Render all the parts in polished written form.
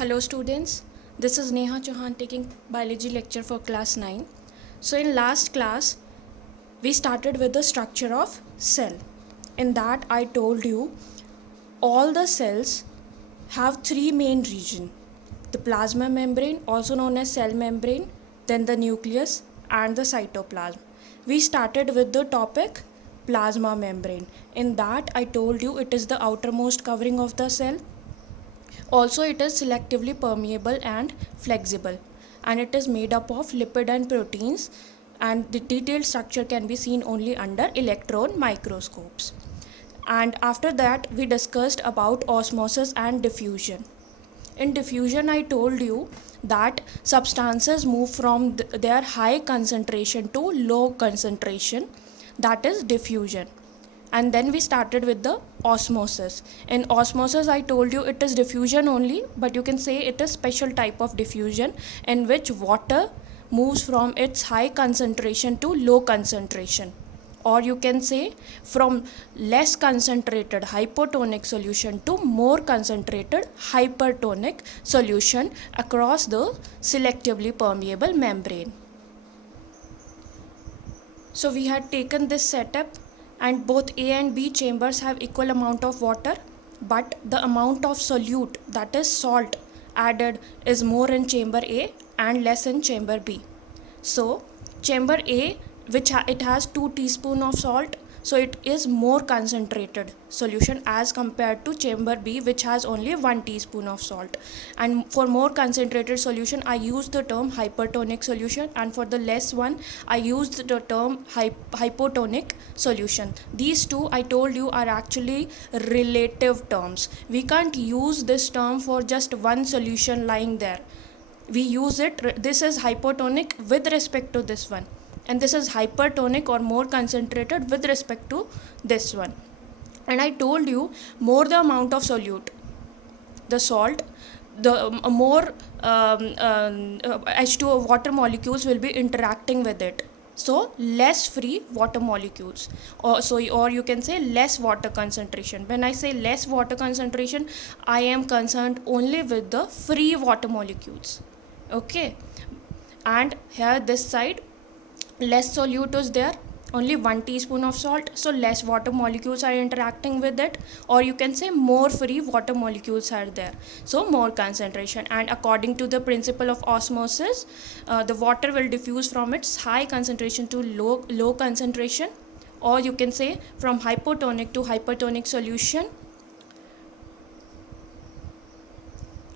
Hello students, this is Neha Chauhan taking biology lecture for class 9. So in last class, we started with the structure of cell. In that I told you all the cells have three main regions. The plasma membrane, also known as cell membrane, then the nucleus and the cytoplasm. We started with the topic plasma membrane. In that I told you it is the outermost covering of the cell. Also, it is selectively permeable and flexible, and it is made up of lipid and proteins, and the detailed structure can be seen only under electron microscopes. And after that, we discussed about osmosis and diffusion. In diffusion, I told you that substances move from their high concentration to low concentration, that is diffusion. And then we started with the osmosis. In osmosis, I told you it is diffusion only, but you can say it is special type of diffusion in which water moves from its high concentration to low concentration, or you can say from less concentrated hypotonic solution to more concentrated hypertonic solution across the selectively permeable membrane. So we had taken this setup, and both A and B chambers have equal amount of water, but the amount of solute, that is salt, added is more in chamber A and less in chamber B. So chamber A, which it has 2 teaspoons of salt, so it is more concentrated solution as compared to chamber B, which has only 1 teaspoon of salt. And for more concentrated solution, I use the term hypertonic solution, and for the less one, I used the term hypotonic solution. These two, I told you, are actually relative terms. We can't use this term for just one solution lying there. We use it, this is hypotonic with respect to this one, and this is hypertonic or more concentrated with respect to this one. And I told you, more the amount of solute, the salt, the more H2O water molecules will be interacting with it. So less free water molecules, or you can say less water concentration. When I say less water concentration, I am concerned only with the free water molecules. Okay, and here this side, less solute is there, only 1 teaspoon of salt, so less water molecules are interacting with it, or you can say more free water molecules are there, so more concentration. And according to the principle of osmosis, the water will diffuse from its high concentration to low concentration, or you can say from hypotonic to hypertonic solution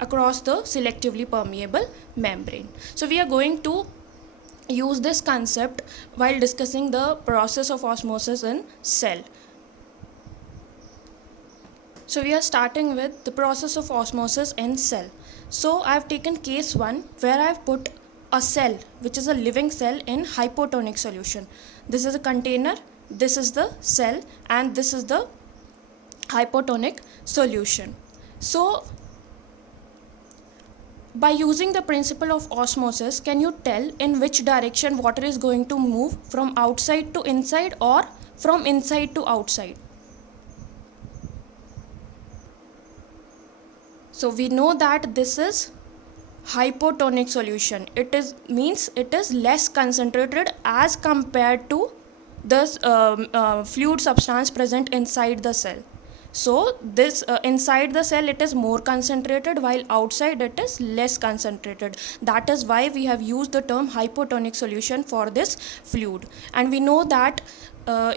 across the selectively permeable membrane. So we are going to use this concept while discussing the process of osmosis in cell. So we are starting with the process of osmosis in cell. So I have taken case 1 where I have put a cell, which is a living cell, in hypotonic solution. This is a container, this is the cell, and this is the hypotonic solution. So by using the principle of osmosis, can you tell in which direction water is going to move, from outside to inside or from inside to outside? So we know that this is hypotonic solution. It means it is less concentrated as compared to the fluid substance present inside the cell. So this inside the cell it is more concentrated, while outside it is less concentrated. That is why we have used the term hypotonic solution for this fluid. And we know that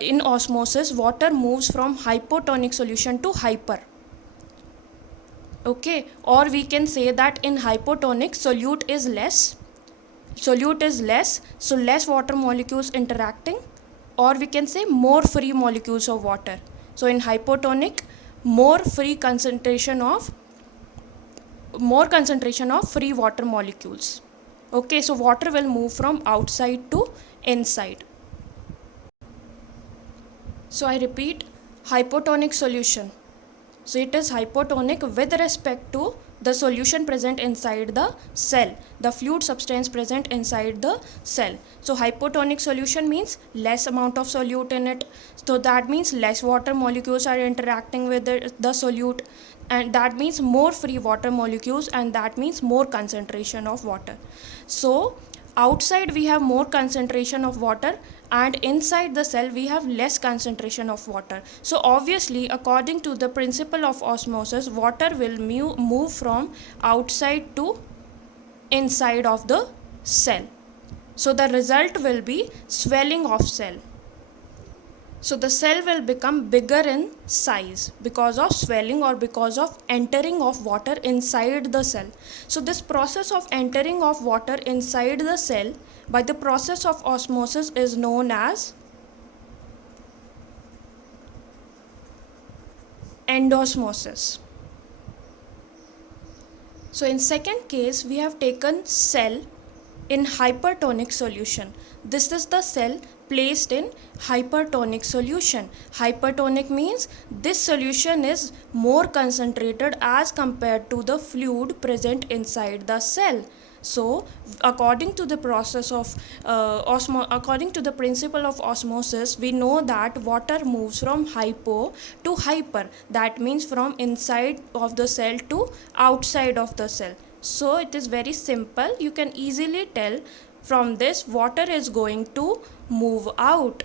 in osmosis, water moves from hypotonic solution to hyper. Okay, or we can say that in hypotonic, solute is less, so less water molecules interacting, or we can say more free molecules of water. So in hypotonic, more concentration of free water molecules. Okay, so water will move from outside to inside. So I repeat, hypotonic solution. So it is hypotonic with respect to the solution present inside the cell, the fluid substance present inside the cell. So hypotonic solution means less amount of solute in it, so that means less water molecules are interacting with the solute. and that means more free water molecules, and that means more concentration of water. So outside we have more concentration of water, and inside the cell we have less concentration of water. So obviously, according to the principle of osmosis, water will move from outside to inside of the cell. So the result will be swelling of cell. So the cell will become bigger in size because of swelling or because of entering of water inside the cell. So this process of entering of water inside the cell by the process of osmosis is known as endosmosis. So in second case, we have taken cell in hypertonic solution. This is the cell placed in hypertonic solution. Hypertonic means this solution is more concentrated as compared to the fluid present inside the cell. So according to the process of according to the principle of osmosis, we know that water moves from hypo to hyper. That means from inside of the cell to outside of the cell. So it is very simple. You can easily tell from this water is going to move out.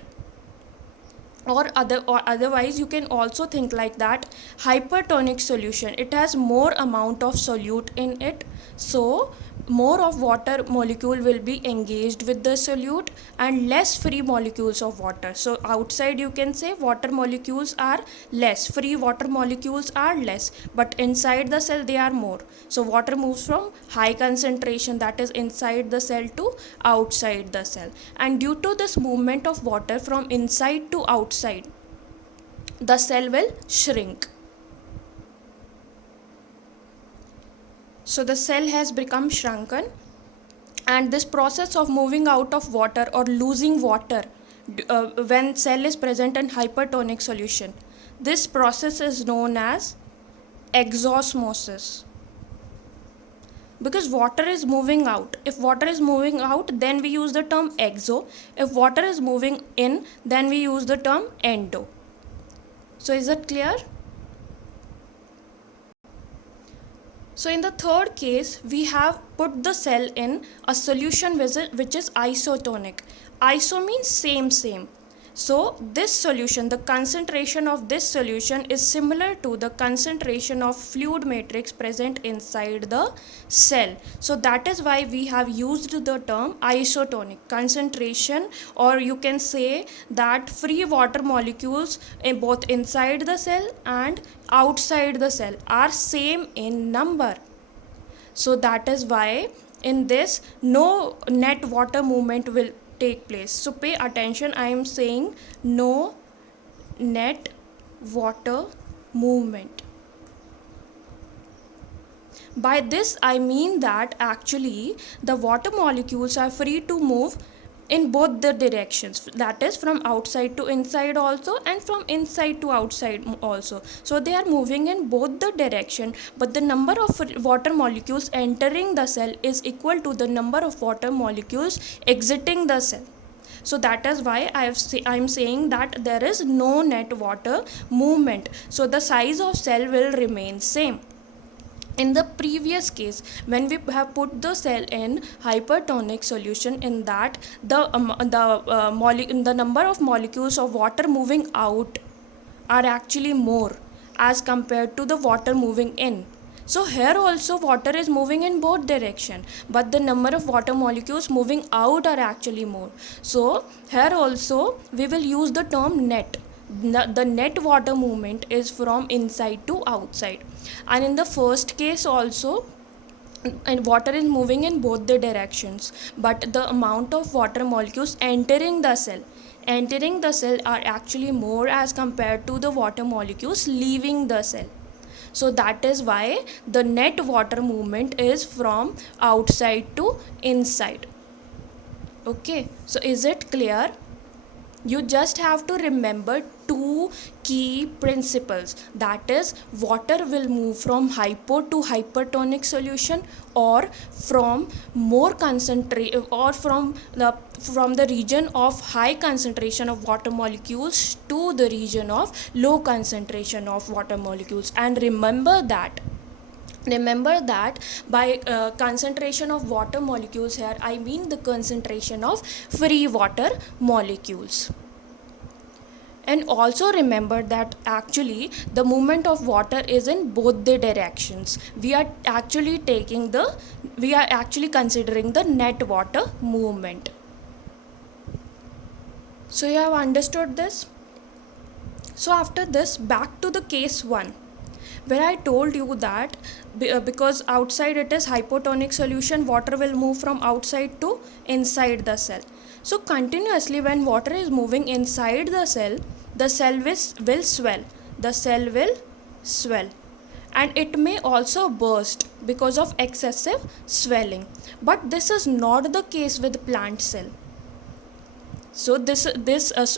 Or otherwise you can also think like that, hypertonic solution, it has more amount of solute in it, so more of water molecule will be engaged with the solute and less free molecules of water. So outside you can say water molecules are less, free water molecules are less, but inside the cell they are more. So water moves from high concentration, that is inside the cell, to outside the cell, and due to this movement of water from inside to outside, the cell will shrink. So the cell has become shrunken, and this process of moving out of water or losing water when cell is present in hypertonic solution, this process is known as exosmosis. Because water is moving out. If water is moving out, then we use the term exo. If water is moving in, then we use the term endo. So is that clear? So in the third case, we have put the cell in a solution which is isotonic. Iso means same. So this solution, the concentration of this solution is similar to the concentration of fluid matrix present inside the cell. So that is why we have used the term isotonic concentration, or you can say that free water molecules in both inside the cell and outside the cell are same in number. So that is why in this no net water movement will take place. So pay attention, I am saying no net water movement. By this I mean that actually the water molecules are free to move in both the directions, that is from outside to inside also and from inside to outside also. So they are moving in both the direction, but the number of water molecules entering the cell is equal to the number of water molecules exiting the cell. So that is why I am saying that there is no net water movement. So the size of cell will remain same. In the previous case, when we have put the cell in hypertonic solution, in that the number of molecules of water moving out are actually more as compared to the water moving in. So here also water is moving in both direction, but the number of water molecules moving out are actually more. So here also we will use the term net. The net water movement is from inside to outside, and in the first case also, and water is moving in both the directions, but the amount of water molecules entering the cell are actually more as compared to the water molecules leaving the cell. So that is why the net water movement is from outside to inside. Okay, so is it clear? You just have to remember two key principles, that is water will move from hypo to hypertonic solution, or from more concentrate, or from the region of high concentration of water molecules to the region of low concentration of water molecules. And remember that by concentration of water molecules here, I mean the concentration of free water molecules. And also remember that actually the movement of water is in both the directions. We are actually considering the net water movement. So you have understood this. So after this, back to the case 1, where I told you that because outside it is hypotonic solution, water will move from outside to inside the cell. So continuously when water is moving inside the cell will swell. The cell will swell. And it may also burst because of excessive swelling. But this is not the case with plant cell. So this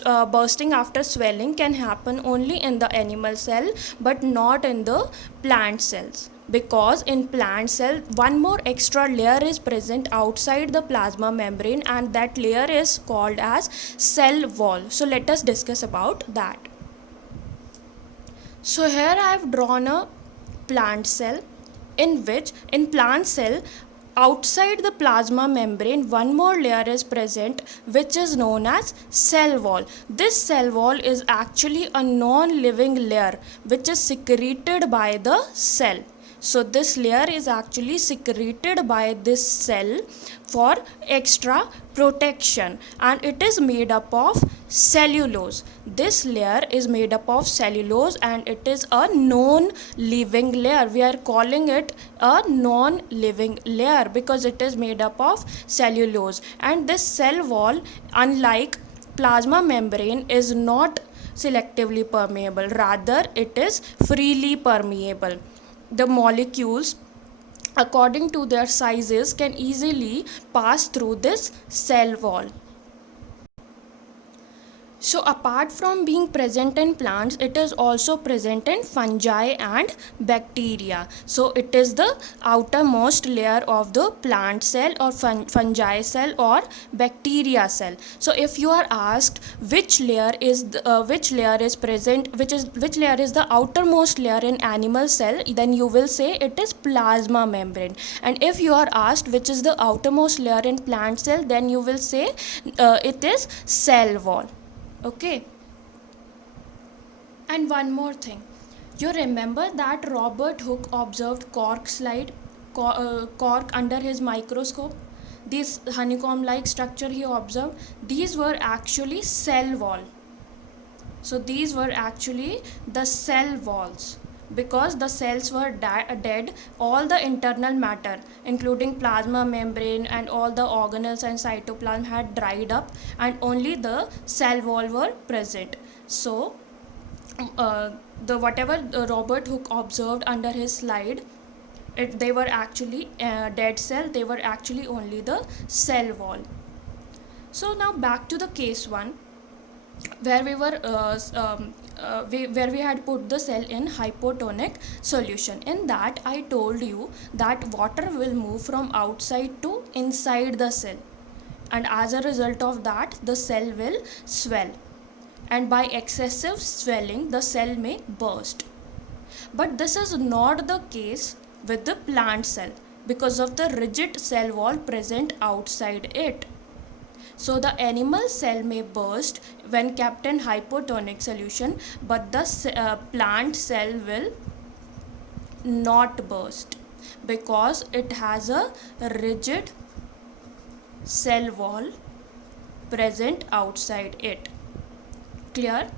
bursting after swelling can happen only in the animal cell, but not in the plant cells, because in plant cell one more extra layer is present outside the plasma membrane, and that layer is called as cell wall. So let us discuss about that. So here I have drawn a plant cell, in which in plant cell outside the plasma membrane one more layer is present, which is known as cell wall. This cell wall is actually a non-living layer which is secreted by the cell. So this layer is actually secreted by this cell for extra protection, and it is made up of cellulose. This layer is made up of cellulose, and it is a non-living layer. We are calling it a non-living layer because it is made up of cellulose. And this cell wall, unlike plasma membrane, is not selectively permeable, rather it is freely permeable. The molecules, according to their sizes, can easily pass through this cell wall. So apart from being present in plants, it is also present in fungi and bacteria. So it is the outermost layer of the plant cell or fungi cell or bacteria cell. So if you are asked which layer is present, which layer is the outermost layer in animal cell, then you will say it is plasma membrane. And if you are asked which is the outermost layer in plant cell, then you will say it is cell wall. Okay. And one more thing, you remember that Robert Hooke observed cork under his microscope? This honeycomb like structure he observed, these were actually cell wall. So these were actually the cell walls, because the cells were dead. All the internal matter, including plasma membrane and all the organelles and cytoplasm, had dried up, and only the cell wall were present. So the whatever Robert Hooke observed under his slide, they were actually dead cell. They were actually only the cell wall. So now back to the case 1, where we had put the cell in hypotonic solution. In that, I told you that water will move from outside to inside the cell, and as a result of that, the cell will swell, and by excessive swelling, the cell may burst. But this is not the case with the plant cell because of the rigid cell wall present outside it. So the animal cell may burst when kept in hypotonic solution, but the plant cell will not burst because it has a rigid cell wall present outside it. Clear?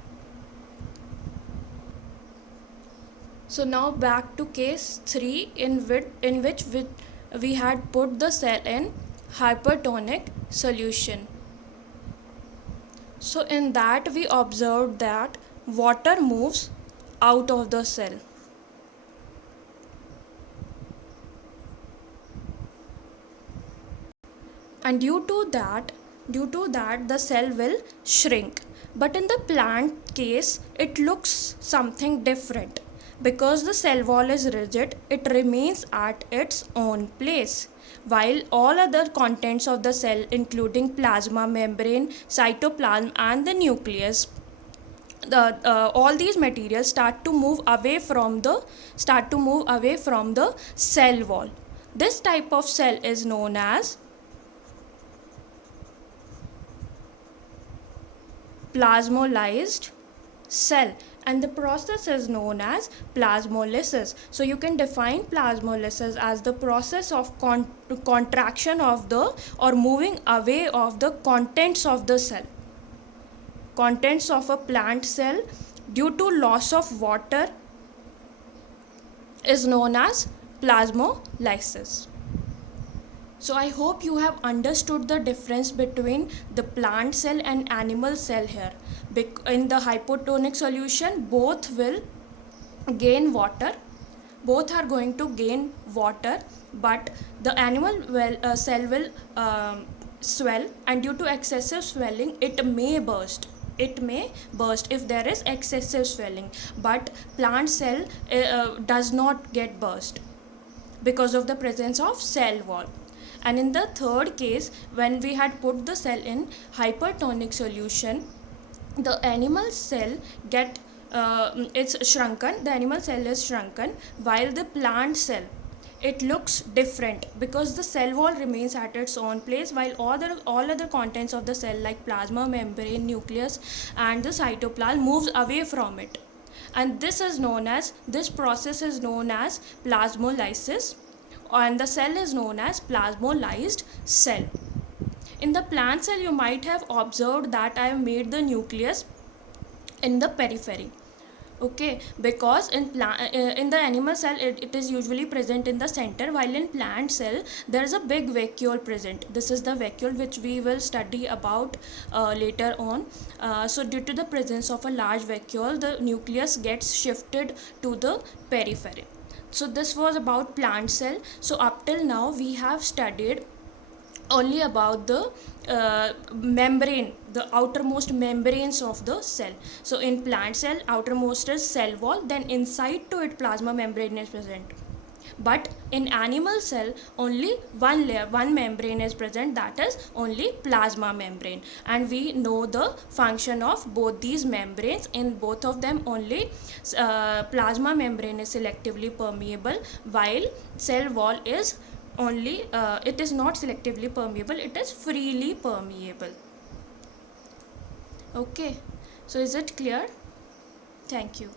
So now back to case 3, in which we had put the cell in hypertonic solution. So in that, we observed that water moves out of the cell. And due to that the cell will shrink. But in the plant case, it looks something different. Because the cell wall is rigid, it remains at its own place, while all other contents of the cell, including plasma membrane, cytoplasm, and the nucleus, all these materials start to move away from the cell wall. This type of cell is known as plasmolysed cell, and the process is known as plasmolysis. So you can define plasmolysis as the process of contraction of the or moving away of the contents of the cell, contents of a plant cell due to loss of water is known as plasmolysis. So I hope you have understood the difference between the plant cell and animal cell here. In the hypotonic solution, both will gain water, both are going to gain water, but the animal cell will swell, and due to excessive swelling it may burst. It may burst if there is excessive swelling, but plant cell does not get burst because of the presence of cell wall. And in the third case, when we had put the cell in hypertonic solution, the animal cell it's shrunken, the animal cell is shrunken, while the plant cell, it looks different because the cell wall remains at its own place, while all other contents of the cell like plasma membrane, nucleus, and the cytoplasm moves away from it. And this process is known as plasmolysis, and the cell is known as plasmolysed cell. In the plant cell, you might have observed that I have made the nucleus in the periphery. Okay, because in the animal cell it is usually present in the center, while in plant cell there is a big vacuole present. This is the vacuole which we will study about later on. So due to the presence of a large vacuole, the nucleus gets shifted to the periphery. So this was about plant cell. So up till now we have studied only about the membrane, the outermost membranes of the cell. So in plant cell, outermost is cell wall, then inside to it plasma membrane is present. But in animal cell, only one layer, one membrane is present, that is only plasma membrane. And we know the function of both these membranes. In both of them, only plasma membrane is selectively permeable, while cell wall is only it is not selectively permeable, it is freely permeable. Okay, so is it clear? Thank you.